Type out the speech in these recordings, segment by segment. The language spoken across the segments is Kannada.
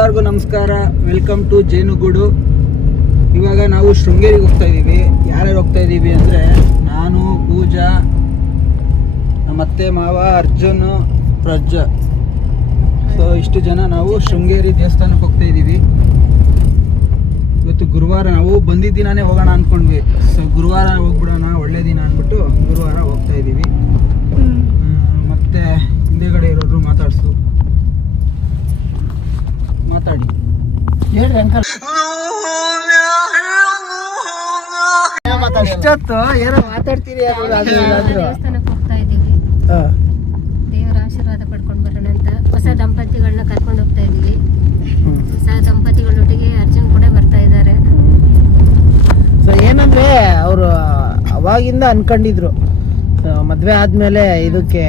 ಎಲ್ಲರಿಗೂ ನಮಸ್ಕಾರ. ವೆಲ್ಕಮ್ ಟು ಜೇನುಗೂಡು. ಇವಾಗ ನಾವು ಶೃಂಗೇರಿಗೆ ಹೋಗ್ತಾ ಇದ್ದೀವಿ. ಯಾರ್ಯಾರು ಹೋಗ್ತಾ ಇದ್ದೀವಿ ಅಂದರೆ ನಾನು ಪೂಜಾ ನಮ್ಮ ಅತ್ತೆ ಮಾವ ಅರ್ಜುನ್ ಪ್ರಜ್ಜ ಸೊ ಇಷ್ಟು ಜನ ನಾವು ಶೃಂಗೇರಿ ದೇವಸ್ಥಾನಕ್ಕೆ ಹೋಗ್ತಾ ಇದ್ದೀವಿ. ಇವತ್ತು ಗುರುವಾರ ನಾವು ಬಂದಿದ್ದ ದಿನಾನೇ ಹೋಗೋಣ ಅಂದ್ಕೊಂಡ್ವಿ ಸೊ ಗುರುವಾರ ಹೋಗ್ಬಿಡೋಣ ಒಳ್ಳೆ ದಿನ ಅಂದ್ಬಿಟ್ಟು ಗುರುವಾರ ಹೋಗ್ತಾ ಇದ್ದೀವಿ. ಮತ್ತೆ ಹಿಂದೆಗಡೆ ಇರೋರು ಮಾತಾಡ್ಸು. ಮಾತಾಡಿ. ಹೇಳ್ರಿ ಅಂಕಲ್. ಅಷ್ಟೊತ್ತು ಏನೋ ಮಾತಾಡ್ತೀರಿ ದೇವಸ್ಥಾನಕ್ಕೆ ಹೋಗ್ತಾ ಇದ್ದೀವಿ. ದೇವರ ಆಶೀರ್ವಾದ ಪಡ್ಕೊಂಡು ಬರೋಣ ಅಂತ. ಹೊಸ ದಂಪತಿಗಳನ್ನ ಕರ್ಕೊಂಡು ಹೋಗ್ತಾ ಇದ್ದೀವಿ. ಹೊಸ ದಂಪತಿಗಳೊಟ್ಟಿಗೆ ಅರ್ಜುನ್ ಕೂಡ ಬರ್ತಾ ಇದ್ದಾರೆ. ಸೊ ಏನಂದ್ರೆ ಅವರು ಅವಾಗಿಂದ ಅನ್ಕೊಂಡಿದ್ರು. ಮದುವೆ ಆದ್ಮೇಲೆ ಇದಕ್ಕೆ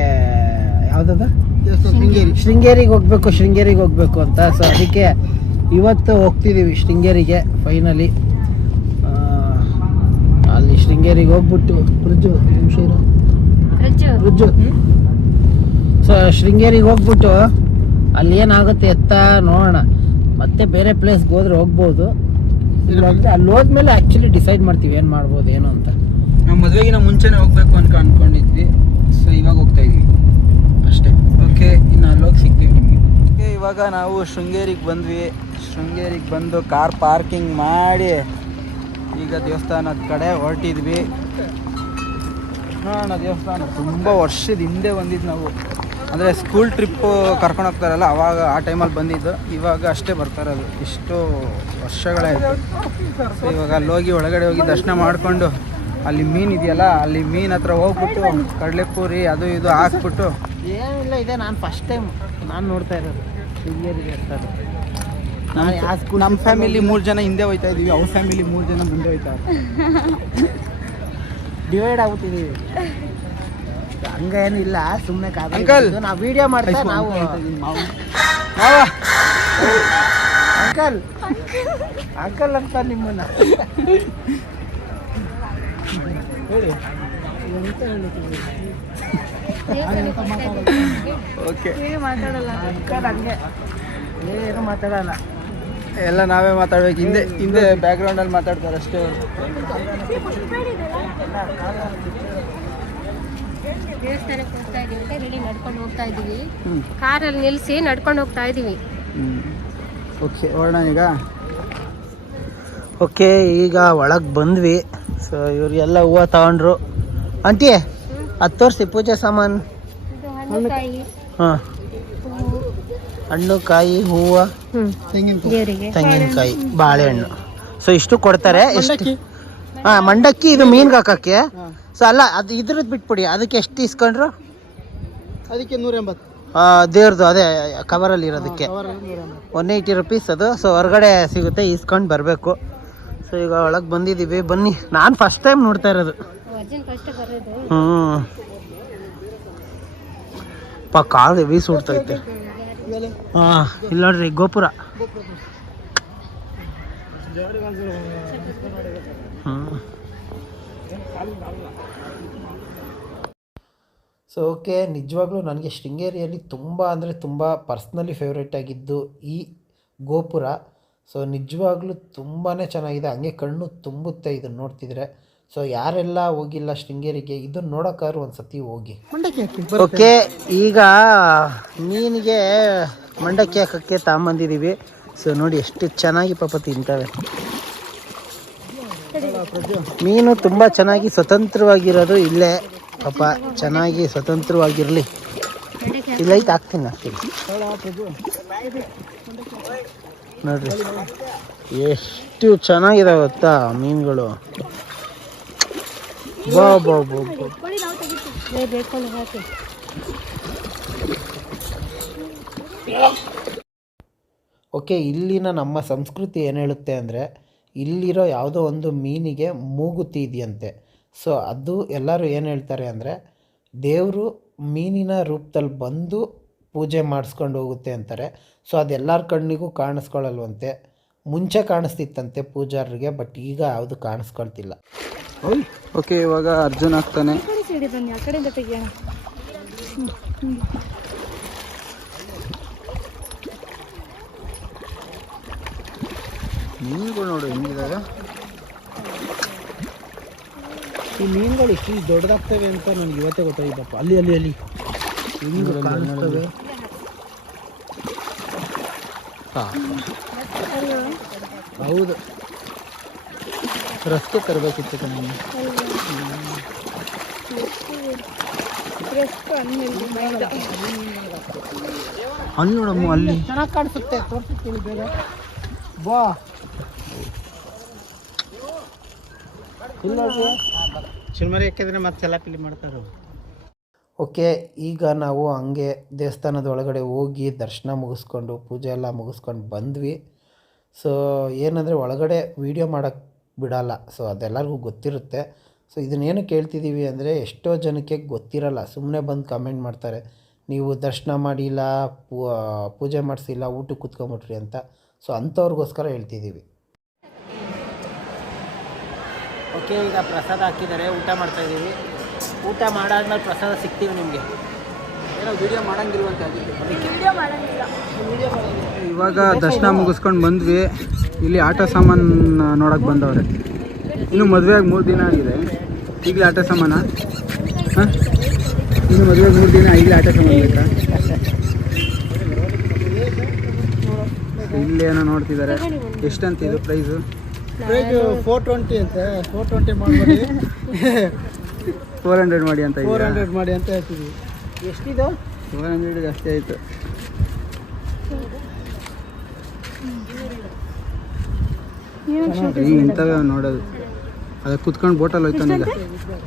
ಯಾವ್ದದ? ಶೃಂಗೇರಿಗೆ ಹೋಗ್ಬೇಕು ಶೃಂಗೇರಿಗೆ ಹೋಗ್ಬೇಕು ಅಂತ. ಸೊ ಅದಕ್ಕೆ ಇವತ್ತು ಹೋಗ್ತಿದ್ದೀವಿ ಶೃಂಗೇರಿಗೆ ಫೈನಲಿ ಅಲ್ಲಿ ಶೃಂಗೇರಿಗೆ ಹೋಗ್ಬಿಟ್ಟು ಫ್ರಿಜ್ಜು ಫ್ರಿಜ್ಜು ಸೊ ಶೃಂಗೇರಿಗೆ ಹೋಗ್ಬಿಟ್ಟು ಅಲ್ಲಿ ಏನಾಗುತ್ತೆ ಎತ್ತ ನೋಡೋಣ. ಮತ್ತೆ ಬೇರೆ ಪ್ಲೇಸ್ಗೆ ಹೋದ್ರೆ ಹೋಗ್ಬೋದು. ಇಲ್ಲಾಂದ್ರೆ ಅಲ್ಲಿ ಹೋದ್ಮೇಲೆ ಆ್ಯಕ್ಚುಲಿ ಡಿಸೈಡ್ ಮಾಡ್ತೀವಿ ಏನು ಮಾಡ್ಬೋದು ಏನು ಅಂತ. ನಾವು ಮದುವೆಗಿನ ಮುಂಚೆನೇ ಹೋಗ್ಬೇಕು ಅಂತ ಅನ್ಕೊಂಡಿದ್ವಿ ಸೊ ಇವಾಗ ಹೋಗ್ತಾ ಇದೀವಿ ಅಷ್ಟೇ ಓಕೆ ಇನ್ನು ಅಲ್ಲೋಗಿ ಸಿಗ್ತೀವಿ ನಿಮಗೆ ಓಕೆ ಇವಾಗ ನಾವು ಶೃಂಗೇರಿಗೆ ಬಂದ್ವಿ. ಶೃಂಗೇರಿಗೆ ಬಂದು ಕಾರ್ ಪಾರ್ಕಿಂಗ್ ಮಾಡಿ ಈಗ ದೇವಸ್ಥಾನದ ಕಡೆ ಹೊರಟಿದ್ವಿ. ನೋಡೋಣ ದೇವಸ್ಥಾನ ತುಂಬ ವರ್ಷದ ಹಿಂದೆ ಬಂದಿದ್ದು ನಾವು. ಅಂದರೆ ಸ್ಕೂಲ್ ಟ್ರಿಪ್ಪು ಕರ್ಕೊಂಡು ಹೋಗ್ತಾರಲ್ಲ, ಅವಾಗ ಆ ಟೈಮಲ್ಲಿ ಬಂದಿದ್ದು. ಇವಾಗ ಅಷ್ಟೇ ಬರ್ತಾರದು ಇಷ್ಟು ವರ್ಷಗಳಾಯಿತು. ಸೊ ಇವಾಗ ಅಲ್ಲಿ ಹೋಗಿ ಒಳಗಡೆ ಹೋಗಿ ದರ್ಶನ ಮಾಡಿಕೊಂಡು ಅಲ್ಲಿ ಮೀನು ಇದೆಯಲ್ಲ, ಅಲ್ಲಿ ಮೀನು ಹತ್ರ ಹೋಗ್ಬಿಟ್ಟು ಕಡಲೆಪುರಿ ಅದು ಇದು ಹಾಕ್ಬಿಟ್ಟು. ಏನಿಲ್ಲ, ಇದೆ. ನಾನು ಫಸ್ಟ್ ಟೈಮ್ ನಾನು ನೋಡ್ತಾ ಇರೋದು. ಇರ್ತಾರೆ ನಮ್ಮ ಫ್ಯಾಮಿಲಿ ಮೂರು ಜನ ಹಿಂದೆ ಹೋಯ್ತಾ ಇದೀವಿ ಅವ್ರ ಫ್ಯಾಮಿಲಿ ಮೂರು ಜನ ಮುಂದೆ ಹೋಯ್ತಾ ಡಿವೈಡ್ ಆಗುತ್ತಿದ್ದೀವಿ ಹಂಗೇನಿಲ್ಲ ಸುಮ್ಮನೆ ಅಂಕಲ್ ನಾವು ವಿಡಿಯೋ ಮಾಡ್ತಾ ನಾವು ಅಂಕಲ್ ಅಂಕಲ್ ಅಂತ ನಿಮ್ಮನ್ನ. ಹೇಳಿ. ಎಂತ ಇದ್ದೀವಿ. ಓಕೆ. ಏನು ಮಾತಾಡಲ್ಲ. ಎಲ್ಲ ನಾವೇ ಮಾತಾಡ್ಬೇಕು. ಹಿಂದೆ ಹಿಂದೆ ಬ್ಯಾಕ್ಗ್ರೌಂಡಲ್ಲಿ ಮಾತಾಡ್ತಾರೆ ಅಷ್ಟೇ ದೇವಸ್ಥಾನಕ್ಕೆ ಹೋಗ್ತಾ ಇದ್ದೀವಿ ಅಂತ ನಡ್ಕೊಂಡು ಹೋಗ್ತಾ ಇದ್ದೀವಿ. ಕಾರಲ್ಲಿ ನಿಲ್ಲಿಸಿ ನಡ್ಕೊಂಡು ಹೋಗ್ತಾ ಇದ್ದೀವಿ. ಓಕೆ ಹೊರಡೋಣ ಈಗ. ಓಕೆ ಈಗ ಒಳಗೆ ಬಂದ್ವಿ. ಸೊ ಇವ್ರಿಗೆಲ್ಲ ಹೂವು ತಗೊಂಡ್ರು. ಆಂಟಿ ಅದು ತೋರಿಸಿ ಪೂಜೆ ಸಾಮಾನು? ಹಾಂ. ಹೂವು ಹಣ್ಣು ಕಾಯಿ ಹೂವು ತೆಂಗಿನಕಾಯಿ. ಬಾಳೆಹಣ್ಣು. ಸೊ ಇಷ್ಟು ಕೊಡ್ತಾರೆ ಎಷ್ಟು ಹಾಂ ಮಂಡಕ್ಕಿ ಇದು ಮೀನ್ಗೆ ಹಾಕಕ್ಕೆ. ಸೊ ಅಲ್ಲ ಅದು ಇದ್ರದ್ದು ಬಿಟ್ಬಿಡಿ ಅದಕ್ಕೆ ಎಷ್ಟು ಇಸ್ಕೊಂಡ್ರು? ಅದಕ್ಕೆ ನೂರ ಎಂಬತ್ತು ಆ, ದೇವ್ರದ್ದು ಅದೇ ಕವರಲ್ಲಿ ಇರೋದಕ್ಕೆ. ಒನ್ ಏಯ್ಟಿ ರುಪೀಸ್ ಅದು. ಸೊ ಹೊರಗಡೆ ಸಿಗುತ್ತೆ ಇಸ್ಕೊಂಡು ಬರಬೇಕು. ಸೊ ಈಗ ಒಳಗೆ ಬಂದಿದ್ದೀವಿ ಬನ್ನಿ ನಾನು ಫಸ್ಟ್ ಟೈಮ್ ನೋಡ್ತಾ ಇರೋದು. ಹ್ಞೂ ಕಾಲು ಹೆವಿ ಸುಡ್ತೈತೆ. ಹಾಂ ಇಲ್ಲ ನೋಡ್ರಿ ಗೋಪುರ. ಹ್ಞೂ ಸೊ ಓಕೆ ನಿಜವಾಗ್ಲೂ ನನಗೆ ಶೃಂಗೇರಿಯಲ್ಲಿ ತುಂಬ ಅಂದರೆ ತುಂಬ ಪರ್ಸ್ನಲಿ ಫೇವ್ರೇಟ್ ಆಗಿದ್ದು ಈ ಗೋಪುರ. ಸೊ ನಿಜವಾಗ್ಲೂ ತುಂಬಾ ಚೆನ್ನಾಗಿದೆ. ಹಂಗೆ ಕಣ್ಣು ತುಂಬುತ್ತೆ ಇದನ್ನು ನೋಡ್ತಿದ್ರೆ. ಸೊ ಯಾರೆಲ್ಲ ಹೋಗಿಲ್ಲ ಶೃಂಗೇರಿಗೆ ಇದನ್ನ ನೋಡೋಕ್ಕಾದ್ರು ಒಂದು ಸತಿ ಹೋಗಿ ಓಕೆ ಈಗ ಮೀನಿಗೆ ಮಂಡಕ್ಕಿ ಹಾಕಕ್ಕೆ ತಗೊಂಬಂದಿದ್ದೀವಿ ಸೊ ನೋಡಿ ಎಷ್ಟು ಚೆನ್ನಾಗಿ ಪಾಪ ತಿಂತವೆ. ಮೀನು ತುಂಬ ಚೆನ್ನಾಗಿ ಸ್ವತಂತ್ರವಾಗಿರೋದು ಇಲ್ಲೇ. ಪಾಪ ಚೆನ್ನಾಗಿ ಸ್ವತಂತ್ರವಾಗಿರಲಿ. ಇಲ್ಲೈತೆ ಹಾಕ್ತೀನಿ ಹಾಕ್ತೀನಿ. ನೋಡ್ರಿ. ಎಷ್ಟು ಚೆನ್ನಾಗಿದೆ ಗೊತ್ತಾ ಮೀನುಗಳು. ಬಾ ಬಾ ಬಾ ಓಕೆ ಇಲ್ಲಿನ ನಮ್ಮ ಸಂಸ್ಕೃತಿ ಏನು ಹೇಳುತ್ತೆ ಅಂದರೆ ಇಲ್ಲಿರೋ ಯಾವುದೋ ಒಂದು ಮೀನಿಗೆ ಮೂಗುತಿ ಇದೆಯಂತೆ ಸೊ ಅದು ಎಲ್ಲರೂ ಏನು ಹೇಳ್ತಾರೆ ಅಂದರೆ ದೇವರು ಮೀನಿನ ರೂಪದಲ್ಲಿ ಬಂದು ಪೂಜೆ ಮಾಡಿಸ್ಕೊಂಡು ಹೋಗುತ್ತೆ ಅಂತಾರೆ. ಸೊ ಅದೆಲ್ಲರ ಕಣ್ಣಿಗೂ ಕಾಣಿಸ್ಕೊಳ್ಳಲ್ವಂತೆ ಮುಂಚೆ ಕಾಣಿಸ್ತಿತ್ತಂತೆ ಪೂಜಾರರಿಗೆ ಬಟ್ ಈಗ ಯಾವುದು ಕಾಣಿಸ್ಕೊಳ್ತಿಲ್ಲ. ಓಕೆ ಇವಾಗ ಅರ್ಜುನ್ ಆಗ್ತಾನೆ. ಬನ್ನಿ ಆ ಕಡೆಯಿಂದ ತೆಗಿಯೋಣ. ಮೀನುಗಳು ನೋಡು ಹೆಂಗಿದಾಗ ಈ ಮೀನುಗಳು ಇಷ್ಟು ದೊಡ್ಡದಾಗ್ತವೆ ಅಂತ ನನಗೆ ಇವತ್ತೇ ಗೊತ್ತಾಗಿದ್ದಪ್ಪ ಅಲ್ಲಿ ಅಲ್ಲಿ ಅಲ್ಲಿ. ಹೆಂಗೆ ಕಾಣಿಸ್ತವೆ. ಹೌದು. ರಸ್ತೆ ತರಬೇಕಿತ್ತು ಕಣೆ ಅಲ್ಲಿ ನೋಡಮ್ಮ ಅಲ್ಲಿ. ಚೆನ್ನಾಗಿ ಕಾಣಿಸುತ್ತೆ ತೋರಿಸ್ತೀನಿ ಬೇರೆ. ಬಾ. ಚಿಲ್ಮರಿ ಹಾಕಿದ್ರೆ ಮತ್ತೆ ಎಲ್ಲ ಪಿಲಿ ಮಾಡ್ತಾರೆ. ಓಕೆ ಈಗ ನಾವು ಹಂಗೆ ದೇವಸ್ಥಾನದ ಒಳಗಡೆ ಹೋಗಿ ದರ್ಶನ ಮುಗಿಸ್ಕೊಂಡು ಪೂಜೆ ಎಲ್ಲ ಮುಗಿಸ್ಕೊಂಡು ಬಂದ್ವಿ. ಸೊ ಏನಂದರೆ ಒಳಗಡೆ ವೀಡಿಯೋ ಮಾಡೋಕ್ಕೆ ಬಿಡಲ್ಲ. ಸೊ ಅದೆಲ್ಲರಿಗೂ ಗೊತ್ತಿರುತ್ತೆ. ಸೊ ಇದನ್ನೇನು ಕೇಳ್ತಿದ್ದೀವಿ ಅಂದರೆ ಎಷ್ಟೋ ಜನಕ್ಕೆ ಗೊತ್ತಿರಲ್ಲ. ಸುಮ್ಮನೆ ಬಂದು ಕಮೆಂಟ್ ಮಾಡ್ತಾರೆ. ನೀವು ದರ್ಶನ ಮಾಡಿಲ್ಲ ಪೂಜೆ ಮಾಡಿಸಿಲ್ಲ, ಊಟಕ್ಕೆ ಕುತ್ಕೊಂಬಿಟ್ರಿ ಅಂತ. ಸೊ ಅಂಥವ್ರಿಗೋಸ್ಕರ ಹೇಳ್ತಿದ್ದೀವಿ ಓಕೆ ಈಗ ಪ್ರಸಾದ ಹಾಕಿದ್ದಾರೆ. ಊಟ ಮಾಡ್ತಾಯಿದ್ದೀವಿ ಊಟ ಮಾಡಾದ್ಮೇಲೆ ಪ್ರಸಾದ ಸಿಗ್ತೀವಿ ನಿಮಗೆ. ವಿಡಿಯೋ ಇವಾಗ ದರ್ಶನ ಮುಗಿಸ್ಕೊಂಡು ಬಂದ್ವಿ. ಇಲ್ಲಿ ಆಟ ಸಾಮಾನು ನೋಡಕ್ ಬಂದವ್ರೆ. ಇನ್ನು ಮದುವೆಯಾಗಿ ಮೂರು ದಿನ ಆಗಿದೆ. ಈಗಲೇ ಆಟ ಸಾಮಾನ? ಹಾಂ? ಇನ್ನು ಮದುವೆಗೆ ಮೂರು ದಿನ ಈಗಲೇ ಆಟ ಸಾಮಾನು ಬೇಕಾ? ಇಲ್ಲೇನೋ ನೋಡ್ತಿದ್ದಾರೆ ಎಷ್ಟಂತ ಇದು ಪ್ರೈಸ್ ಫೋರ್ ಟ್ವೆಂಟಿ ಅಂತ. ಫೋರ್ ಟ್ವೆಂಟಿ ಮಾಡಿ ಫೋರ್ ಹಂಡ್ರೆಡ್ ಮಾಡಿ ಅಂತ ಫೋರ್ ಹಂಡ್ರೆಡ್ ಮಾಡಿ ಅಂತ ಹೇಳ್ತಿದ್ವಿ. ಎಷ್ಟಿದು? ಫೋರ್ ಹಂಡ್ರೆಡ್ ಜಾಸ್ತಿ ಆಯಿತು. ಈಗ ಇಂಥವೇ ನೋಡೋದು. ಅದ ಕುತ್ಕೊಂಡು ಬೋಟಲ್ಲಿ ಹೋಯ್ತಾನೀಗ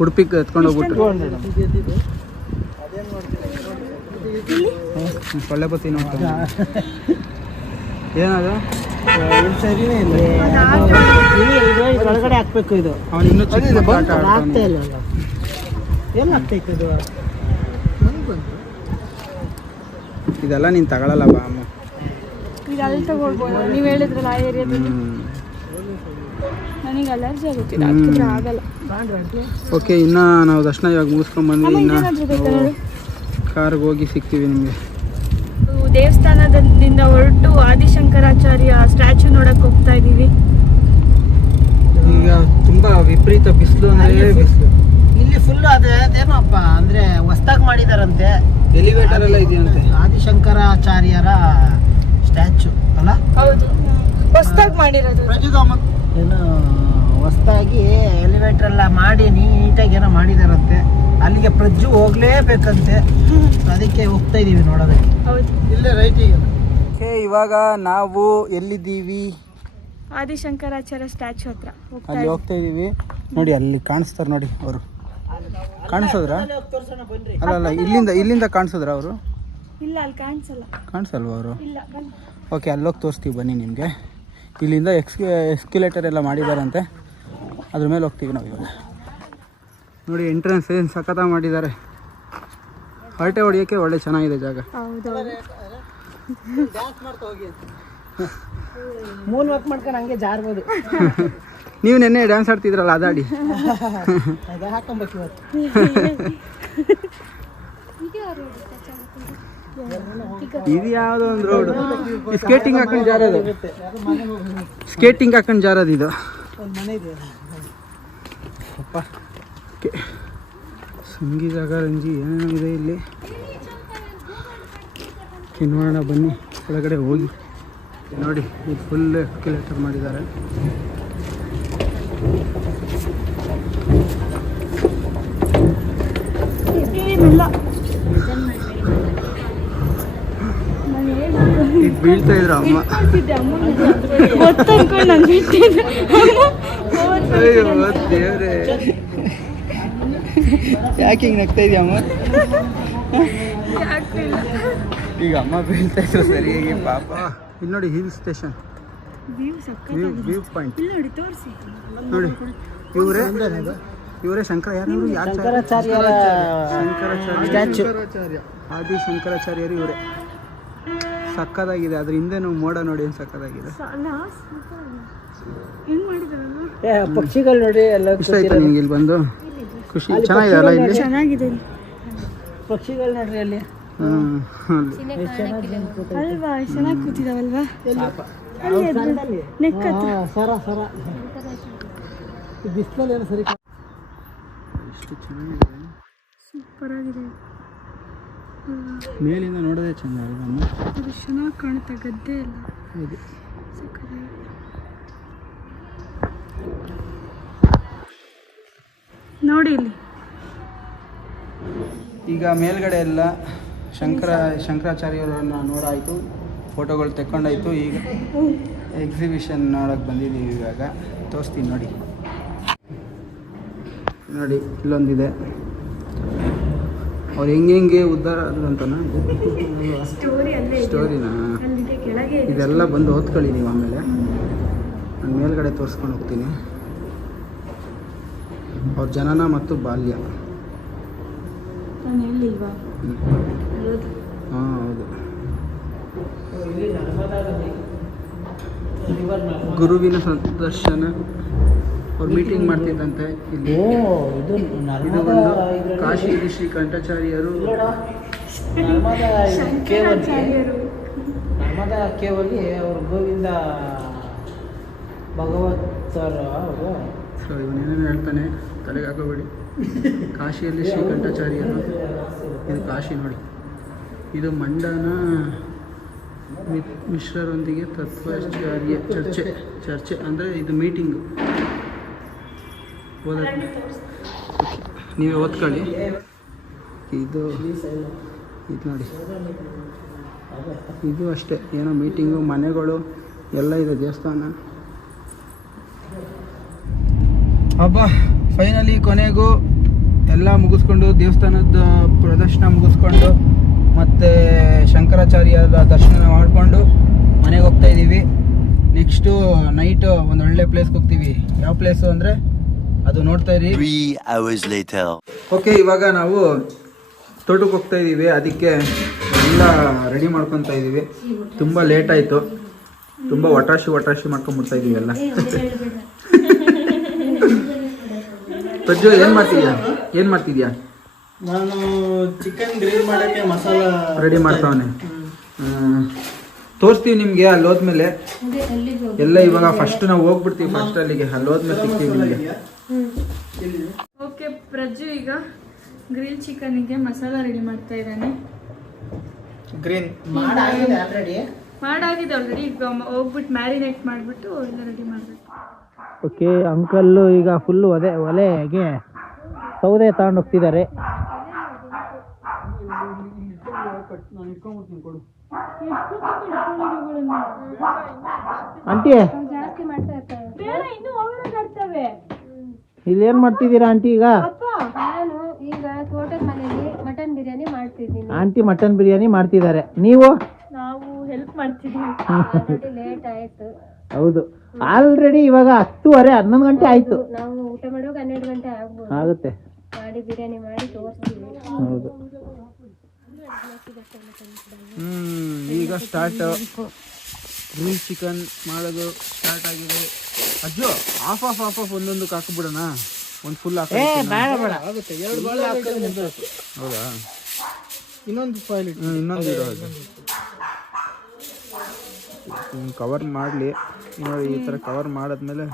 ಉಡುಪಿಗೆ ಎತ್ಕೊಂಡು ಹೋಗ್ಬಿಟ್ಟು ಸೊಳ್ಳೆ ಬತ್ತಿ ನೋಡ್ತಾನೆ ಏನದು? ಸರಿನೇ ಇಲ್ಲ. ಒಳಗಡೆ ಹಾಕ್ಬೇಕು ಇದು. ಅವನು ಇನ್ನೂ ಚಿಕ್ಕ ಮಕ್ಳು ಆಟ ಆಡ್ತಾನೆ ಎಲ್ಲ ಆಗ್ತೈತೆ ಇದು? ಇದೆಲ್ಲ ನೀನು ತಗೊಳಲ್ಲ ಬಾ ಅಮ್ಮ. ಇದು ಅಲ್ಲಿ ತಗೊಳ್ಬೋದು. ನೀವು ಹೇಳಿದ್ರಲ್ಲ ಆ ಏರಿಯಾದಲ್ಲಿ. ಹ್ಮ್. ನನಗೆ ಅಲರ್ಜಿ ಆಗುತ್ತೆ ಇದು ಹಾಕಿದ್ರೆ ಆಗಲ್ಲ. ಓಕೆ ಇನ್ನು ನಾವು ದರ್ಶನ ಇವಾಗ ಮುಗಿಸ್ಕೊಂಡ್ ಬಂದ್ವಿ. ಇನ್ನು ಕಾರ್ಗೆ ಹೋಗಿ ಸಿಗ್ತೀವಿ ನಿಮಗೆ. ದೇವಸ್ಥಾನದಿಂದ ಹೊರಟು ಆದಿಶಂಕರಾಚಾರ್ಯ ಸ್ಟ್ಯಾಚು ನೋಡಕ್ ಹೋಗ್ತಾ ಇದೀವಿ. ಈಗ ತುಂಬಾ ವಿಪರೀತ ಬಿಸಿಲು ಅಂದ್ರೆ ಬಿಸಿಲು. ಇಲ್ಲಿ ಫುಲ್ ಅದೇ ಅದೇನಪ್ಪ ಅಂದ್ರೆ ಹೊಸ್ದಾಗಿ ಮಾಡಿದಾರಂತೆ. ಎಲಿವೇಟರ್ ಎಲ್ಲ ಇದೆಯಂತೆ? ಆದಿಶಂಕರಾಚಾರ್ಯರ ಸ್ಟ್ಯಾಚು ಅಲ್ಲ? ಹೌದು. ಹೊಸ್ದಾಗಿ ಮಾಡಿರೋದು. ಏನು ಹೊಸ್ದಾಗಿ ಎಲಿವೇಟರ್ ಎಲ್ಲ ಮಾಡಿ ನೀಟಾಗಿ ಏನೋ ಮಾಡಿದಾರಂತೆ. ಅಲ್ಲಿಗೆ ಪ್ರಜ್ಜು ಹೋಗ್ಲೇಬೇಕಂತೆ. ಅದಕ್ಕೆ ಹೋಗ್ತಾ ಇದೀವಿ ನೋಡೋದಕ್ಕೆ. ಹೌದು. ಇಲ್ಲೇ ರೈಟಿಗೆ ಓಕೆ ಇವಾಗ ನಾವು ಎಲ್ಲಿದ್ದೀವಿ? ಆದಿಶಂಕರಾಚಾರ್ಯ ಸ್ಟ್ಯಾಚು ಹತ್ರ. ಹೋಗ್ತಾ ಅಲ್ಲಿ ಹೋಗ್ತಾ ಇದೀವಿ. ನೋಡಿ ಅಲ್ಲಿ ಕಾಣಿಸ್ತಾರೆ ನೋಡಿ ಅವರು. ಕಾಣಿಸೋದ್ರ? ಅಲ್ಲ ಅಲ್ಲ ಇಲ್ಲಿಂದ ಇಲ್ಲಿಂದ ಕಾಣಿಸೋದ್ರ ಅವರು? ಇಲ್ಲ ಅಲ್ಲಿ ಕಾಣಿಸಲ್ಲ. ಕಾಣಿಸಲ್ವ ಅವರು? ಇಲ್ಲ ಬನ್ನಿ. ಓಕೆ ಅಲ್ಲೋಗಿ ತೋರಿಸ್ತೀವಿ ಬನ್ನಿ ನಿಮಗೆ. ಇಲ್ಲಿಂದ ಎಕ್ಸ್ ಎಕ್ಸ್ಕ್ಯುಲೇಟರ್ ಎಲ್ಲ ಮಾಡಿದಾರಂತೆ. ಅದ್ರ ಮೇಲೆ ಹೋಗ್ತೀವಿ ನಾವು ಇವಾಗ. ನೋಡಿ ಎಂಟ್ರೆನ್ಸ್ ಏನು ಸಖತ್ತಾಗಿ ಮಾಡಿದ್ದಾರೆ. ಹರಟೆ ಹೊಡಿಯೋಕ್ಕೆ ಒಳ್ಳೆ ಚೆನ್ನಾಗಿದೆ ಜಾಗ. ಹೌದು ಮೂನ್ ವಾಕ್ ಮಾಡ್ಕೊಂಡು ಹಂಗೆ ಜಾರ್ಬೋದು. ನೀವು ನೆನ್ನೆ ಡ್ಯಾನ್ಸ್ ಆಡ್ತಿದ್ರಲ್ಲ ಅದಾಡಿ. ಇದು ಯಾವುದೋ ಒಂದು ರೋಡ್ ಸ್ಕೇಟಿಂಗ್ ಹಾಕೊಂಡು ಜಾರದು. ಸ್ಕೇಟಿಂಗ್ ಹಾಕೊಂಡು ಜಾರದು ಇದು. ಸಂಗೀತ ಜಾಗ ರಂಜಿ ಏನೇನಿದೆ ಇಲ್ಲಿ? ಕಿನ್ವಾಣ ಬನ್ನಿ ಒಳಗಡೆ ಹೋಗಿ. ನೋಡಿ ಇದು ಫುಲ್ ಕಿಲೋಮೀಟರ್ ಮಾಡಿದ್ದಾರೆ. ಬೀಳ್ತಾ ಇದ್ರು ಅಮ್ಮ. ದೇವ್ರೆ. ಯಾಕೆ ನಗ್ತಾ ಇದೆಯಾ ಅಮ್ಮ? ಈಗ ಅಮ್ಮ ಬೀಳ್ತಾ ಇದ್ರು ಸರಿಯಾಗಿ ಪಾಪ. ಇಲ್ಲಿ ನೋಡಿ ಹಿಲ್ ಸ್ಟೇಷನ್. ವ್ಯೂ ಪಾಯಿಂಟ್ ನೋಡಿ ತೋರಿಸಿ. ಇವರೇ? ಇವರೇ ಶಂಕರ ಯಾರು ಯಾರು ಶಂಕರಾಚಾರ್ಯ. ಆದಿ ಶಂಕರಾಚಾರ್ಯರು ಇವರೇ. ಸಕ್ಕದಾಗಿದೆ ಅದ್ರ ಹಿಂದೆ ನಾವು ಮೋಡ ನೋಡಿ ಏನು ಸಕ್ಕದಾಗಿದೆ ಪಕ್ಷಿಗಳು ನೋಡಿ ಎಲ್ಲ ಇಷ್ಟ ಆಯ್ತಾ ನಿಮ್ಗೆ ಇಲ್ಲಿ ಬಂದು? ಖುಷಿ. ಚೆನ್ನಾಗಿದೆ ಅಲ್ಲ ಇಲ್ಲಿ? ಚೆನ್ನಾಗಿದೆ ಇಲ್ಲಿ. ಪಕ್ಷಿಗಳು ನೋಡ್ರಿ ಅಲ್ಲಿ. ಹ್ಮ್ ಅಲ್ಲಿ. ಅಲ್ವಾ ಚೆನ್ನಾಗಿ ಕೂತಿದಾವಲ್ವಾ? ನೆಕ್ ಸರ ಸರ. ಬಿಸಿಲಲ್ಲಿ ಏನು ಸರಿ ಎಷ್ಟು ಚೆನ್ನಾಗಿದೆ. ಸೂಪರ್ ಆಗಿದೆ. ಮೇಲಿಂದ ನೋಡೋದೇ ಚೆಂದ ಅದು ಚೆನ್ನಾಗಿ ಕಾಣುತ್ತೆ ಗದ್ದೆ ಎಲ್ಲ. ಹೌದು. ನೋಡಿ ಇಲ್ಲಿ. ಈಗ ಮೇಲ್ಗಡೆ ಎಲ್ಲ ಶಂಕರ ಶಂಕರಾಚಾರ್ಯರನ್ನ ನೋಡಾಯಿತು. ಫೋಟೋಗಳು ತೆಕ್ಕೊಂಡಾಯ್ತು. ಈಗ ಎಕ್ಸಿಬಿಷನ್ ನೋಡೋಕೆ ಬಂದಿದ್ದೀವಿ ಇವಾಗ. ತೋರಿಸ್ತೀನಿ ನೋಡಿ. ನೋಡಿ ಇಲ್ಲೊಂದಿದೆ. ಅವ್ರು ಹೆಂಗೆ ಹೆಂಗೆ ಉದ್ಧಾರ ಆದ್ರು ಅಂತನಾ? ಸ್ಟೋರಿನಾ ಇದೆಲ್ಲ ಬಂದು ಓದ್ಕೊಳ್ಳಿ ನೀವು ಆಮೇಲೆ. ನಾನು ಮೇಲ್ಗಡೆ ತೋರಿಸ್ಕೊಂಡು ಹೋಗ್ತೀನಿ. ಅವ್ರ ಜನನ ಮತ್ತು ಬಾಲ್ಯ ನಾನು ಹೇಳಿಲ್ವಾ ಹ್ಮ್. ಹೌದು ಹಾಂ ಹೌದು ಗುರುವಿನ ಸಂದರ್ಶನ ಅವ್ರು ಮೀಟಿಂಗ್ ಮಾಡ್ತಿದ್ದಂತೆ ಇಲ್ಲಿ. ಓ ಇದು ಇದು ಕಾಶಿ ಶ್ರೀ ಕಂಠಾಚಾರ್ಯರು ನರ್ಮದಾ ಕೇವಲಿ ಶಂಕರಾಚಾರ್ಯರು ನರ್ಮದಾ ಕೇವಲಿ ಅವರು ಗೋವಿಂದ ಭಗವತ್ ಸರ್ ಅವರು ಸೊ ಇವನೇನೇನು ಹೇಳ್ತಾನೆ ತಲೆಗೆ ಹಾಕೋಬೇಡಿ. ಕಾಶಿಯಲ್ಲಿ ಶ್ರೀಕಂಠಾಚಾರ್ಯರು ಇದು ಕಾಶಿ ನೋಡಿ. ಇದು ಮಂಡನ ಮಿಶ್ರರೊಂದಿಗೆ ತತ್ವಾಚಾರ್ಯ ಚರ್ಚೆ ಚರ್ಚೆ ಅಂದರೆ ಇದು ಮೀಟಿಂಗು ಓದ ನೀವೇ ಓದ್ಕೊಳ್ಳಿ. ಇದು ಇದು ನೋಡಿ. ಇದು ಅಷ್ಟೇ, ಏನೋ ಮೀಟಿಂಗು ಮನೆಗಳು, ಎಲ್ಲ ಇದೆ ದೇವಸ್ಥಾನ. ಹಬ್ಬ ಫೈನಲಿ ಕೊನೆಗೂ ಎಲ್ಲ ಮುಗಿಸ್ಕೊಂಡು ದೇವಸ್ಥಾನದ ಪ್ರದರ್ಶನ ಮುಗಿಸ್ಕೊಂಡು ಮತ್ತು ಶಂಕರಾಚಾರ್ಯರ ದರ್ಶನ ಮಾಡಿಕೊಂಡು ಮನೆಗೆ ಹೋಗ್ತಾ ಇದ್ದೀವಿ. ನೆಕ್ಸ್ಟು ನೈಟು ಒಂದು ಒಳ್ಳೆ ಪ್ಲೇಸ್ಗೆ ಹೋಗ್ತೀವಿ. ಯಾವ ಪ್ಲೇಸು ಅಂದರೆ ಅದು ನೋಡ್ತಾ later. ಓಕೆ ಇವಾಗ ನಾವು ತೋಟಕ್ಕೆ ಹೋಗ್ತಾ ಇದ್ದೀವಿ. ಅದಕ್ಕೆ ಎಲ್ಲ ರೆಡಿ ಮಾಡ್ಕೊತಾ ಇದ್ದೀವಿ. ತುಂಬ ಲೇಟ್ ಆಯಿತು. ತುಂಬ ಒಟಾಶಿ ಒಟಾಶಿ ಮಾಡ್ಕೊಂಬಿಡ್ತಾ ಇದ್ದೀವಿ ಎಲ್ಲ. ಪ್ರಜ್ವಲ್ ಏನು ಮಾಡ್ತಿದ್ಯಾ? ಏನು ಮಾಡ್ತಿದ್ಯಾ? ನಾನು ಚಿಕನ್ ಗ್ರಿಲ್ ಮಾಡಕ್ಕೆ ಮಸಾಲ ರೆಡಿ ಮಾಡ್ತಾವನೆ. ತೋರಿಸ್ತೀವಿ ನಿಮಗೆ ಅಲ್ಲಿ ಹೋದ್ಮೇಲೆ. ಎಲ್ಲ ಇವಾಗ ಫಸ್ಟ್ ನಾವು ಹೋಗ್ಬಿಡ್ತೀವಿ ಫಸ್ಟ್ ಅಲ್ಲಿಗೆ. ಅಲ್ಲಿ ಹೋದ್ಮೇಲೆ ಸಿಗ್ತೀವಿ ನಿಮಗೆ. ಓಕೆ ಪ್ರಜು ಈಗ ಗ್ರಿಲ್ ಚಿಕನ್ಗೆ ಮಸಾಲ ರೆಡಿ ಮಾಡ್ತಾ ಇದ್ದಾನೆ. ಗ್ರೀನ್ ಮಾಡಾಗಿದೆ ಆಲ್ರೆಡಿ ಮಾಡಾಗಿದೆ ಆಲ್ರೆಡಿ ಈಗ ಹೋಗ್ಬಿಟ್ಟು ಮ್ಯಾರಿನೇಟ್ ಮಾಡಿಬಿಟ್ಟು ಎಲ್ಲ ರೆಡಿ ಮಾಡಬೇಕು. ಓಕೆ ಅಂಕಲ್ಲು ಈಗ ಫುಲ್ಲು ಒದೆ ಒಲೆಗೆ ಸೌದೆ ತಗೊಂಡು ಹೋಗ್ತಿದ್ದಾರೆ. ಆಂಟಿ ಇಲ್ಲಿ ಏನ್ ಮಾಡ್ತಿದ್ದೀರಾ ಆಂಟಿ ಈಗ? ನಾನು ಈಗ ತೋಟದ ಮನೆಯಲ್ಲಿ ಮಟನ್ ಬಿರಿಯಾನಿ ಮಾಡ್ತಿದ್ದೀನಿ. ಆಂಟಿ ಮಟನ್ ಬಿರಿಯಾನಿ ಮಾಡ್ತಿದ್ದಾರೆ. ನೀವು? ನಾವು ಹೆಲ್ಪ್ ಮಾಡ್ತಿದ್ದೀವಿ. ಲೇಟ್ ಆಯ್ತು. ಹೌದು. ಆಲ್ರೆಡಿ ಇವಾಗ ಹತ್ತುವರೆ ಹನ್ನೊಂದು ಗಂಟೆ ಆಯ್ತು. ನಾವು ಊಟ ಮಾಡುವಾಗ ಹನ್ನೆರಡು ಗಂಟೆ ಆಗುತ್ತೆ. ಮಾಡಿ ಬಿರಿಯಾನಿ ಮಾಡಿ ತೋರಿಸ್ತೀವಿ. ಹೌದು. ಹ್ಮ್ ಈಗ ಸ್ಟಾರ್ಟ್ ಗ್ರಿಲ್ ಚಿಕನ್ ಮಾಡೋದು ಸ್ಟಾರ್ಟ್ ಆಗಿದೆ. Ajju half half half half ಒಂದೊಂದು ಹಾಕ್ಬಿಡೋಣ. ಒಂದು ಫುಲ್ ಹಾಕಿ ಆಗುತ್ತೆ ಎರಡು ಬಾಳೆ. ಹೌದಾ? ಇನ್ನೊಂದು ಫೈಲ್ ಇನ್ನೊಂದು ಇರೋದು ಕವರ್ ಮಾಡಲಿ. ನೋಡಿ ಈ ಥರ ಕವರ್ ಮಾಡಾದ್ಮೇಲೆ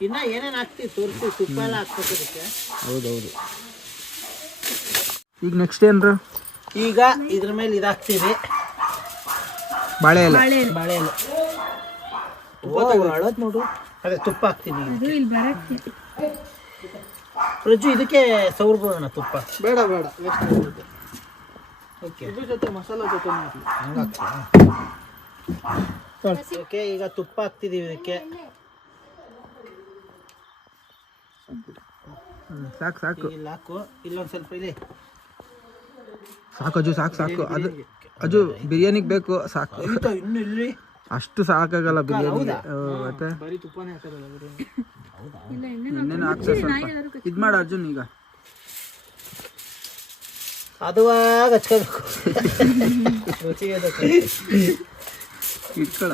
ಇನ್ನ ಏನೇನು ಹಾಕ್ತಿವಿ ತೋರಿಸಿ ತುಪ್ಪ ಎಲ್ಲ ಹಾಕ್ಬೇಕದಕ್ಕೆ ಹೌದೌದು. ಈಗ ನೆಕ್ಸ್ಟ್ ಏನ್ರ? ಈಗ ಇದ್ರ ಮೇಲೆ ಇದಾಕ್ತೀವಿ ಬಾಳೆ ಎಲೆ. ಬಾಳೆ ಎಲೆ. ಅಳದ್ ನೋಡು. ಅದೇ ತುಪ್ಪ ಹಾಕ್ತೀನಿ ಅದು ಇಲ್ಲಿ ಬರಕ್ಕೆ ಪ್ರಜ್ಜು ಇದಕ್ಕೆ ಸೌರ್ಬೋದನ ತುಪ್ಪ. ಬೇಡ ಬೇಡ. ವೇಸ್ಟ್ ಆಗುತ್ತೆ. ಓಕೆ ಇದ್ರ ಜೊತೆ ಮಸಾಲ ಜೊತೆ ಓಕೆ ಈಗ ತುಪ್ಪ ಹಾಕ್ತಿದೀವಿ ಇದಕ್ಕೆ. ಸಾಕು ಸಾಕು. ಇಲ್ಲಿ ಹಾಕು ಇಲ್ಲೊಂದು ಸ್ವಲ್ಪ ಇಲ್ಲಿ. ಸಾಕು ಅಜು ಸಾಕು ಸಾಕು. ಅದು ಅಜು ಬಿರಿಯಾನಿಗೆ ಬೇಕು ಸಾಕು. ಇನ್ನು- ಇನ್ನು ಇಲ್ಲಿ ಅಷ್ಟು ಸಾಕಾಗಲ್ಲ ಬಿರಿಯಾನಿಗೆ ಮತ್ತೆ? ಬರೀ ತುಪ್ಪನೇ ಹಾಕೋದಲ್ಲ ಬಿರಿಯಾನಿ. ಇನ್ನೇನು ಹಾಕ್ಸ ಸ್ವಲ್ಪ. ಇದು ಮಾಡು ಅರ್ಜುನ್ ಈಗ. ಅದುವಾಗ ಹಚ್ಕೋಬೇಕು. ಅದಕ್ಕೆ. ಇಟ್ಕೊಳ.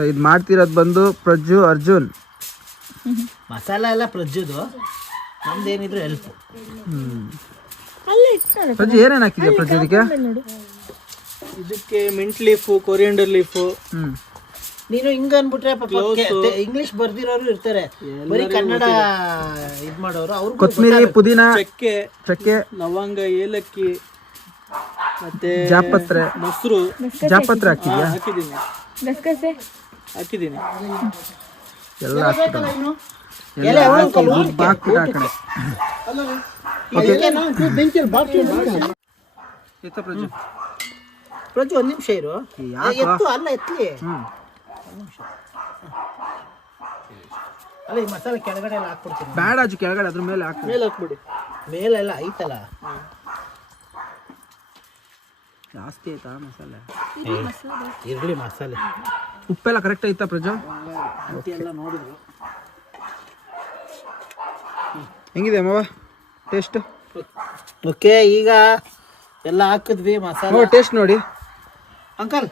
ಸೊ ಇದು ಮಾಡ್ತಿರೋದು ಬಂದು ಪ್ರಜ್ಜು ಅರ್ಜುನ್. ಮಸಾಲ ಎಲ್ಲ ಪ್ರಜ್ಜುದು. ನಮ್ದೇನಿದ್ರು ಹೆಲ್ಪ್ ಅಲ್ಲೇ ಇಟ್ಟಾಳೆ ಪ್ರಜ್ಜು ಏನೇನು ಹಾಕಿದ್ಯಾ ಪ್ರಜ್ಜು ಇದಕ್ಕೆ? ಇದಕ್ಕೆ ಮಿಂಟ್ ಲೀಫು ಕೊರಿಯಂಡರ್ ಲೀಫು ಹ್ಮ್. ನೀನು ಹಿಂಗ ಅನ್ಬಿಟ್ರೆ ಇಂಗ್ಲಿಷ್ ಬರ್ದಿರೋರು ಇರ್ತಾರೆ. ಬರೀ ಕನ್ನಡ ಇದ್ ಮಾಡೋರು ಅವ್ರು ಕೊತ್ತಂಬರಿ ಪುದೀನ ಚಕ್ಕೆ ಚಕ್ಕೆ. ಲವಂಗ ಏಲಕ್ಕಿ ಮತ್ತೆ ಜಾಪತ್ರೆ. ಮೊಸರು. ಜಾಪತ್ರೆ ಹಾಕಿದ್ಯಾ? ಹಾಕಿದ್ದೀನಿ. ಗಸಗಸೆ ಹಾಕಿದ್ದೀನಿ. ಎಲ್ಲ ಹಾಕ್ಬಿಟ್ಟು ಎಲ್ಲ ಹಾಕಿ ರುಬ್ಬ್ ಹಾಕ್ಬಿಟ್ಟು ಆ ಕಡೆ ಎತ್ತ ಪ್ರಜು ಪ್ರತಿ ಒಂದ್ ನಿಮಿಷ ಇರು? ಎತ್ತು ಅಲ್ಲ ಎತ್ಲಿ ಅಲ್ಲ ಈ ಮಸಾಲೆ ಕೆಳಗಡೆ ಎಲ್ಲ ಹಾಕ್ಬಿಡ್ತೀನಿ. ಬ್ಯಾಡ ಅಜ್ಜು ಕೆಳಗಡೆ ಅದ್ರ ಮೇಲೆ ಹಾಕಿ. ಮೇಲೆ ಹಾಕ್ಬಿಡಿ. ಮೇಲೆಲ್ಲ ಐತಲ್ಲ? ಜಾಸ್ತಿ ಆಯ್ತಾ ಮಸಾಲೆ? ಇರ್ಲಿ ಮಸಾಲೆ. ಉಪ್ಪೆಲ್ಲ ಕರೆಕ್ಟ್ ಐತಾ ಪ್ರಜಾ? ಎಲ್ಲ ನೋಡಿದ್ರು ಹೆಂಗಿದೆ ಅಮ್ಮ ಟೇಸ್ಟ್ ಓಕೆ ಈಗ ಎಲ್ಲ ಹಾಕಿದ್ವಿ ಮಸಾಲೆ. ಟೇಸ್ಟ್ ನೋಡಿ. ಅಂಕಲ್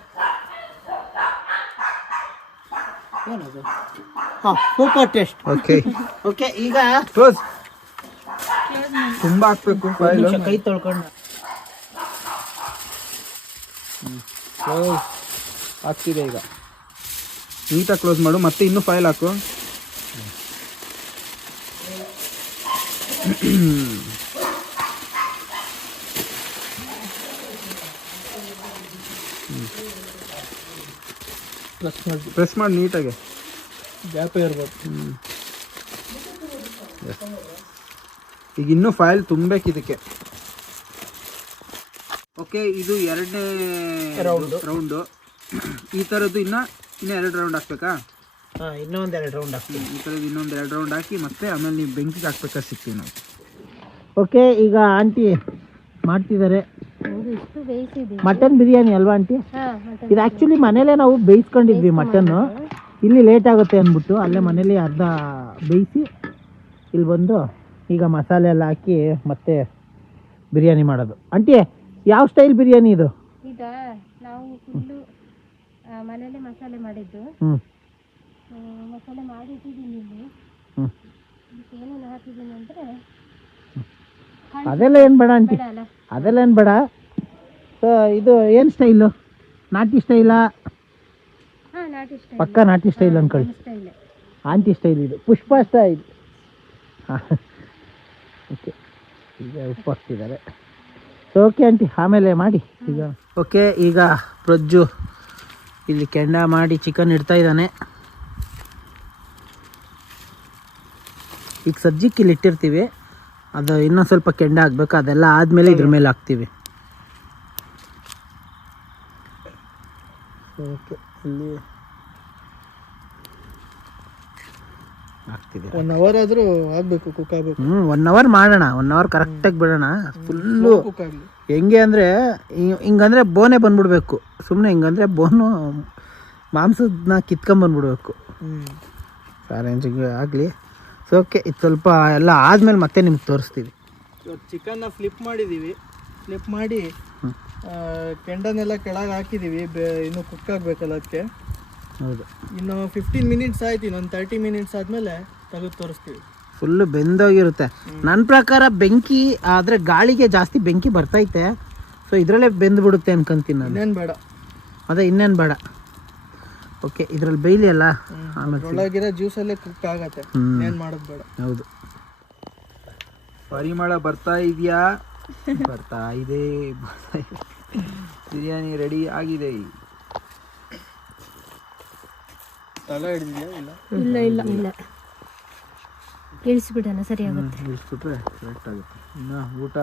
ಏನದು? ಹಾಂ ಸೂಪರ್ ಟೇಸ್ಟ್ ಓಕೆ ಓಕೆ ಈಗ ಕ್ಲೋಸ್ ತುಂಬಾ ಹಾಕ್ಬೇಕು ಫೈಲ್ ನಿಮಿಷ ಕೈ ತೊಳ್ಕೊಂಡು. ಆಗ್ತಿದೆ ಈಗ. ನೀಟಾಗಿ ಕ್ಲೋಸ್ ಮಾಡು ಮತ್ತೆ ಇನ್ನೂ ಫೈಲ್ ಹಾಕು. ಪ್ಲಸ್ ಮಾಡಿ. ಪ್ರೆಸ್ ಮಾಡಿ ನೀಟಾಗಿ. ಗ್ಯಾಪ್ ಇರ್ಬೇಕು ಈಗ ಇನ್ನೂ ಫೈಲ್ ತುಂಬಬೇಕು ಇದಕ್ಕೆ. ಓಕೆ ಇದು ಎರಡನೇ. ರೌಂಡು ಈ ಥರದ್ದು ಇನ್ನ ಇನ್ನೂ ಎರಡು ರೌಂಡ್ ಹಾಕ್ಬೇಕಾ? ಹಾಂ ಇನ್ನೊಂದು ಎರಡು ರೌಂಡ್ ಹಾಕ್ತೀನಿ ಈ ಥರದ್ದು ಇನ್ನೊಂದು ಎರಡು ರೌಂಡ್ ಹಾಕಿ ಮತ್ತೆ ಆಮೇಲೆ ನೀವು ಬೆಂಕಿಗೆ ಹಾಕ್ಬೇಕಾ ಸಿಗ್ತೀವಿ ನಾವು. ಓಕೆ ಈಗ ಆಂಟಿ ಮಾಡ್ತಿದ್ದಾರೆ. ಹೌದು ಇಷ್ಟು ಬೇಯಿಸಿದ್ದೀವಿ. ಮಟನ್ ಬಿರಿಯಾನಿ ಅಲ್ವಾ ಆಂಟಿ? ಹಾಂ ಇದು ಆ್ಯಕ್ಚುಲಿ ಮನೇಲೇ ನಾವು ಬೇಯಿಸ್ಕೊಂಡಿದ್ವಿ ಮಟನ್ನು ಇಲ್ಲಿ ಲೇಟ್ ಆಗುತ್ತೆ ಅಂದ್ಬಿಟ್ಟು ಅಲ್ಲೇ ಮನೇಲಿ ಅರ್ಧ ಬೇಯಿಸಿ ಇಲ್ಲಿ ಬಂದು ಈಗ ಮಸಾಲೆ ಎಲ್ಲ ಹಾಕಿ ಮತ್ತೆ ಬಿರಿಯಾನಿ ಮಾಡೋದು. ಆಂಟಿ ಯಾವ ಸ್ಟೈಲ್ ಬಿರಿಯಾನಿ ಇದು? ಮನೇಲಿ ಮಸಾಲೆ ಮಾಡಿದ್ದು. ಮಸಾಲೆ ಮಾಡಿ ಇಟ್ಟಿದ್ದೀನಿ ಇಲ್ಲಿ ಇದಕ್ಕೆ ಏನೇನು ಹಾಕಿದ್ದೀನಿ ಅಂದ್ರೆ ಅದೆಲ್ಲ ಏನು ಬೇಡ ಅಲ್ಲ. ಅದೆಲ್ಲ ಏನು ಬೇಡ? ಸೊ ಇದು ಏನು ಸ್ಟೈಲು? ನಾಟಿ ಸ್ಟೈಲಾ? ಹಾಂ ನಾಟಿ ಸ್ಟೈಲ್. ಪಕ್ಕ ನಾಟಿ ಸ್ಟೈಲ್ ಅನ್ಕೊಳ್ಳಿ. ಸ್ಟೈಲ್. ಆಂಟಿ ಸ್ಟೈಲ್ ಇದು. ಪುಷ್ಪ ಸ್ಟೈಲ್. ಓಕೆ. ಈಗ ಉಪ್ಪು ಹಾಕ್ತಿದ್ದಾರೆ. So okay aunty. ಆಮೇಲೆ ಮಾಡಿ. ಈಗ. ಓಕೆ ಈಗ ಪ್ರಜ್ಜು ಇಲ್ಲಿ ಕೆಂಡ ಮಾಡಿ ಚಿಕನ್ ಇಡ್ತಾ ಇದ್ದಾನೆ. ಈಗ ಸಜ್ಜಿಗೆ ಇಲ್ಲಿ ಇಟ್ಟಿರ್ತೀವಿ. ಅದು ಇನ್ನೊಂದು ಸ್ವಲ್ಪ ಕೆಂಡ ಹಾಕ್ಬೇಕು. ಅದೆಲ್ಲ ಆದಮೇಲೆ ಇದ್ರ ಮೇಲೆ ಹಾಕ್ತೀವಿ. ಓಕೆ ಇಲ್ಲಿ ಒನ್ ಅವರ್ ಆದ್ರೂ ಆಗಬೇಕು ಕುಕ್ ಆಗ್ಬೇಕು. ಹ್ಞೂ ಒನ್ ಅವರ್ ಮಾಡೋಣ. ಒನ್ ಅವರ್ ಕರೆಕ್ಟಾಗಿ ಬಿಡೋಣ. ಫುಲ್ಲು ಕುಕ್ ಆಗ್ಲಿ. ಹೆಂಗೆ ಅಂದರೆ ಹಿಂಗಂದ್ರೆ ಬೋನೇ ಬಂದ್ಬಿಡ್ಬೇಕು. ಸುಮ್ಮನೆ ಹಿಂಗಂದರೆ ಬೋನು ಮಾಂಸದನ್ನ ಕಿತ್ಕೊಂಬಂದ್ಬಿಡ್ಬೇಕು ಅರೇಂಜಿಂಗ್ ಆಗಲಿ. ಸೊ ಓಕೆ ಇದು ಸ್ವಲ್ಪ ಎಲ್ಲ ಆದಮೇಲೆ ಮತ್ತೆ ನಿಮ್ಗೆ ತೋರಿಸ್ತೀವಿ. ಚಿಕನ್ನ ಫ್ಲಿಪ್ ಮಾಡಿದ್ದೀವಿ ಫ್ಲಿಪ್ ಮಾಡಿ ಕೆಂಡನೆಲ್ಲ ಕೆಳಗೆ ಹಾಕಿದ್ದೀವಿ ಬೆ ಇನ್ನೂ ಕುಕ್ ಆಗಬೇಕಲ್ಲ ಅದಕ್ಕೆ ಹೌದು. ಇನ್ನು ಫಿಫ್ಟೀನ್ ಮಿನಿಟ್ಸ್ ಆಯ್ತು ಇನ್ನೊಂದು ತರ್ಟಿ ಮಿನಿಟ್ಸ್ ಆದಮೇಲೆ ತೆಗೆದು ತೋರಿಸ್ತೀವಿ. ಫುಲ್ಲು ಬೆಂದೋಗಿರುತ್ತೆ. ನನ್ನ ಪ್ರಕಾರ ಬೆಂಕಿ ಆದರೆ ಗಾಳಿಗೆ ಜಾಸ್ತಿ ಬೆಂಕಿ ಬರ್ತೈತೆ. ಸೊ ಇದರಲ್ಲೇ ಬೆಂದ್ಬಿಡುತ್ತೆ ಅನ್ಕೊಂತೀನಿ ನಾನು. ಇನ್ನೇನು ಬೇಡ. ಅದೇ ಇನ್ನೇನು ಬೇಡ. ಓಕೆ ಇದರಲ್ಲಿ ಬೇಯಲಿ ಅಲ್ಲ ಆಮೇಲೆ ಒಳಗಿರೋ ಜ್ಯೂಸಲ್ಲೇ ಕುಕ್ ಆಗತ್ತೆ. ಏನು ಮಾಡೋದು ಬೇಡ. ಹೌದು. ಪರಿಮಳ ಬರ್ತಾ ಇದೆಯಾ? ಬರ್ತಾ ಇದೆ ಬರ್ತಾ ಇದೆ. ಬಿರಿಯಾನಿ ರೆಡಿ ಆಗಿದೆ. ತಲೆ ಹಿಡಿದಿದೆಯಾ ಇಲ್ಲ? ಇಲ್ಲ ಇಲ್ಲ ಇಲ್ಲ. ಇಳಿಸ್ಬಿಡೋಣ ಸರಿ ಆಗುತ್ತೆ. ಇಳಿಸ್ಬಿಟ್ರೆ ಕರೆಕ್ಟ್ ಆಗುತ್ತೆ. ಇನ್ನು ಊಟ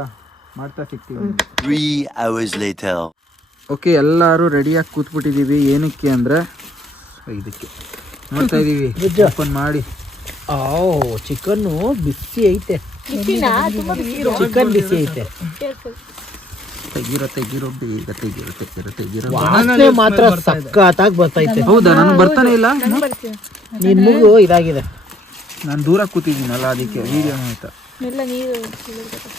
ಮಾಡ್ತಾ ಸಿಗ್ತೀವಿ. Three hours later. ಓಕೆ ಎಲ್ಲರೂ ರೆಡಿಯಾಗಿ ಕೂತ್ಬಿಟ್ಟಿದ್ದೀವಿ ಏನಕ್ಕೆ ಅಂದರೆ ಇದಕ್ಕೆ. ನೋಡ್ತಾ ಇದ್ದೀವಿ ಓಪನ್ ಮಾಡಿ. ಓ ಚಿಕನ್ನು ಬಿಸಿ ಐತೆ. ಚಿಕನ್ ಬಿಸಿ ಐತೆ. ತೆಗಿರೋ ತೆಗಿರೋ ಬೇಗ ತೆಗಿರೋ ತೆಗಿರೋ ತೆಗಿರೋ. ವಾಸನೆ ಮಾತ್ರ ಸಕ್ಕತ್ತಾಗಿ ಬರ್ತೈತೆ ಹೌದಾ? ನಾನು ಬರ್ತಾನೆ ಇಲ್ಲ? ನಿನ್ ಮೂಗು ಇದಾಗಿದೆ. ನಾನು ದೂರ ಕೂತಿದ್ದೀನಲ್ಲ ಅದಕ್ಕೆ ವಿಡಿಯೋ ಆಯ್ತಾ ಎಲ್ಲ ನೀರು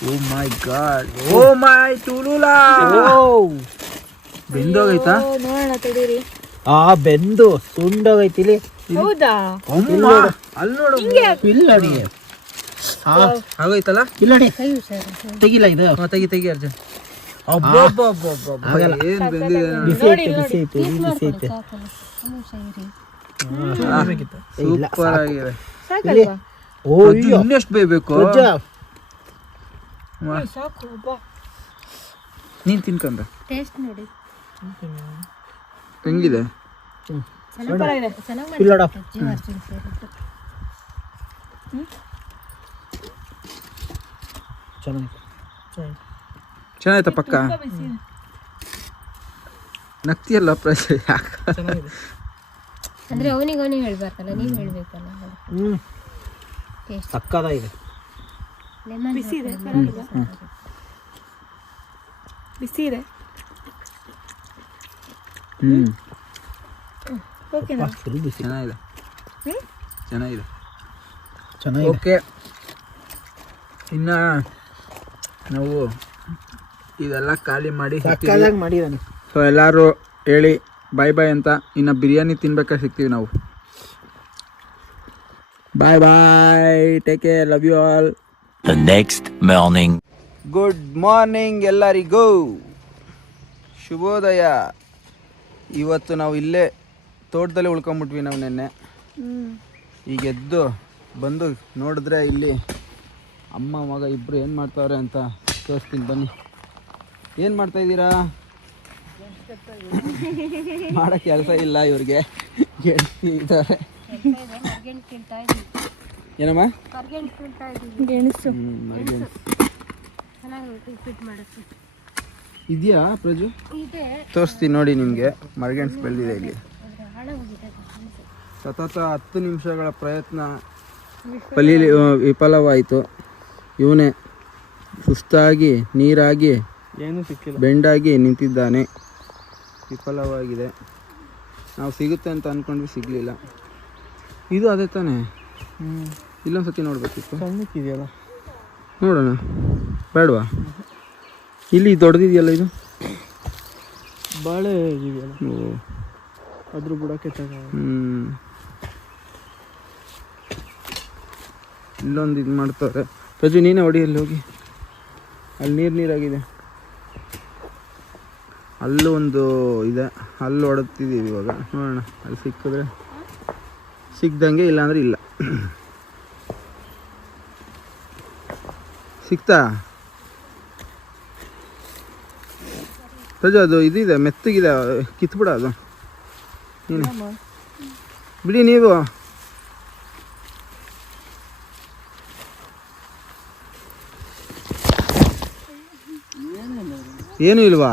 ಓ ಮೈ ಗಾಡ್ ಓ ಮೈ ತುಳುಲಾ. ಬೆಂದೋಗೈತಾ? ಓ, ನೋಡೋಣ ತಡೀರಿ. ಆ ಬೆಂದು ಸುಂಡೋಗೈತಿ ಇಲ್ಲಿ ಹೌದಾ? ಅಮ್ಮ ಅಲ್ಲಿ ನೋಡು. ಇಲ್ಲ ಅಡಿಗೆ. ಆಗೋಯ್ತಲ್ಲ? ಇಲ್ಲ ಅಡಿ ಕೈ ಹುಷಾರು ತೆಗಿಲ್ಲ ಇದು? ಹಾ, ತೆಗಿ ತೆಗಿ ಅರ್ಜುನ್. ಏನ್ ಬಂದಿದೆ? ಬಿಸಿ ಐತೆ ಬಿಸಿ ಐತೆ ಇದು ಬಿಸಿ ಐತೆ. ಸೂಪರ್ ಆಗಿದೆ. ಓ ಅದು ಇನ್ನೆಷ್ಟು ಬೇಯಬೇಕು? ಪ್ರಜ್ಜ ನೀನ್ ತಿನ್ಕಂದ ಟೇಸ್ಟ್ ನೋಡಿ. ಹೆಂಗಿದೆ? ಚೆನ್ನಾಗಿ ಇಲ್ಲೋಡ ಚೆನ್ನಾಗಿ ಚೆನ್ನಾಯ್ತಾ ಪಕ್ಕ ನಗ್ತಿಯಲ್ಲ ಪ್ರಜ ಯಾಕ? ಅಂದ್ರೆ ಅವನಿಗೆ ಅವನಿಗೆ ಹೇಳ್ಬೇಕಲ್ಲ ನೀವ್ ಹೇಳ್ಬೇಕಲ್ಲ ಹ್ಞೂ ಟೇಸ್ಟ್ ಸಕ್ಕದಾಗಿದೆ ಲೆಮನ್ ಬಿಸಿ ಇದೆ ಪರವಾಗಿಲ್ಲ. ಬಿಸಿ ಇದೆ. ಓಕೆನಾ ಬಿಸಿ. ಚೆನ್ನಾಗಿದೆ. ಚೆನ್ನಾಗಿದೆ. ಚೆನ್ನಾಗಿದೆ. ಓಕೆ ಇನ್ನ ನಾವು ಇದೆಲ್ಲ ಖಾಲಿ ಮಾಡಿ ಸೊ ಎಲ್ಲರೂ ಹೇಳಿ ಬಾಯ್ ಬಾಯ್ ಅಂತ ಇನ್ನು ಬಿರಿಯಾನಿ ತಿನ್ಬೇಕಾದ್ರೆ ಸಿಗ್ತೀವಿ ನಾವು. Bye bye take care love you all the next morning good morning ಎಲ್ಲರಿಗೂ. ಶುಭೋದಯ. ಇವತ್ತು ನಾವು ಇಲ್ಲೇ ತೋಟದಲ್ಲೇ ಉಳ್ಕೊಂಬಿಟ್ವಿ ನಾವು ನೆನ್ನೆ. ಈಗ ಎದ್ದು ಬಂದು ನೋಡಿದ್ರೆ ಇಲ್ಲಿ ಅಮ್ಮ ಮಗ ಇಬ್ಬರು ಏನು ಮಾಡ್ತಾವ್ರೆ ಅಂತ ತೋರಿಸ್ತೀನಿ ಬನ್ನಿ. ಏನು ಮಾಡ್ತಾ ಇದ್ದೀರಾ? ಮಾಡೋ ಕೆಲಸ ಇಲ್ಲ ಇವ್ರಿಗೆ. ಇದ್ದಾರೆ. ಏನಮ್ಮ? ಗೆಣಸು. ಮಾಡುತ್ತೆ ಇದೆಯಾ ಪ್ರಜು? ಇದೆ ತೋರಿಸ್ತೀನಿ ನೋಡಿ ನಿಮಗೆ. ಮರ್ಗೆಣ್ಸ್ ಬೆಳೆದಿದೆ ಇಲ್ಲಿ. ಸತತ ಹತ್ತು ನಿಮಿಷಗಳ ಪ್ರಯತ್ನ. ಫಲಿ ವಿಫಲವಾಯಿತು. ಇವನೇ ಸುಸ್ತಾಗಿ ನೀರಾಗಿ ಏನು ಸಿಕ್ಕಿಲ್ಲ. ಬೆಂಡಾಗಿ ನಿಂತಿದ್ದಾನೆ. ವಿಫಲವಾಗಿದೆ. ನಾವು ಸಿಗುತ್ತೆ ಅಂತ ಅಂದ್ಕೊಂಡ್ವಿ ಸಿಗಲಿಲ್ಲ. ಇದು ಅದೇ ತಾನೇ? ಹ್ಞೂ ಇಲ್ಲೊಂದು ಸತಿ ನೋಡ್ಬೇಕಿತ್ತು. ಸಣ್ಣಕ್ಕಿದೆಯಲ್ಲ? ನೋಡೋಣ. ಬೇಡವಾ? ಇಲ್ಲಿ ದೊಡ್ಡದಿದೆಯಲ್ಲ ಇದು? ಬಾಳೆ ಇದೆಯಲ್ಲ? ಓ. ಅದ್ರ ಬುಡಕ್ಕೆ ತಗ ಹ್ಮ್. ಇಲ್ಲೊಂದು ಇದು ಮಾಡ್ತಾರೆ. ಪ್ರಜು ನೀನೇ ಹೊಡಿಯಲ್ಲಿ ಹೋಗಿ. ಅಲ್ಲಿ ನೀರು ನೀರಾಗಿದೆ. ಅಲ್ಲೂ ಒಂದು ಇದೆ. ಅಲ್ಲಿ ಹೊಡೆತಿದ್ದೀವಿ ಇವಾಗ. ನೋಡೋಣ. ಅಲ್ಲಿ ಸಿಕ್ಕಿದ್ರೆ ಸಿಕ್ದಂಗೆ ಇಲ್ಲಾಂದರೆ ಇಲ್ಲ. ಸಿಕ್ತಾ? ರಜ, ಅದು ಇದಿದೆ, ಮೆತ್ತಗಿದೆ, ಕಿತ್ಬಿಡ ಅದು. ಬಿಡಿ ನೀವು. ಏನು ಇಲ್ವಾ?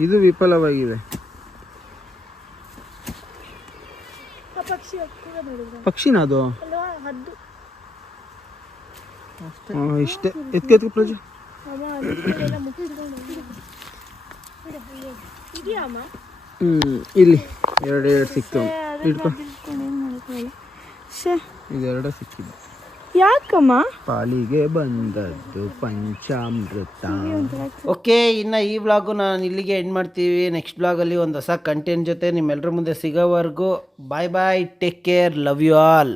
ಇದು ವಿಫಲವಾಗಿದೆ. ಪಕ್ಷಿನ ಅದು? ಇಷ್ಟೇ. ಎತ್ಕೆ ಪ್ರಜೆ ಹ್ಞೂ ಹ್ಮ್ ಇಲ್ಲಿ. ಎರಡು ಎರಡು ಸಿಕ್ತು. ಇಟ್ಕೊ. ಇದೆರಡ ಸಿಕ್ಕಿದೆ. ಯಾಕಮ್ಮ? ಪಾಲಿಗೆ ಬಂದದ್ದು ಪಂಚಾಮೃತ. ಓಕೆ ಇನ್ನು ಈ ವ್ಲಾಗು ನಾನು ಇಲ್ಲಿಗೆ ಎಂಡ್ ಮಾಡ್ತೀವಿ. ನೆಕ್ಸ್ಟ್ ವ್ಲಾಗಲ್ಲಿ ಒಂದು ಹೊಸ ಕಂಟೆಂಟ್ ಜೊತೆ ನಿಮ್ಮೆಲ್ಲರ ಮುಂದೆ ಸಿಗೋವರೆಗೂ. Bye bye take care love you all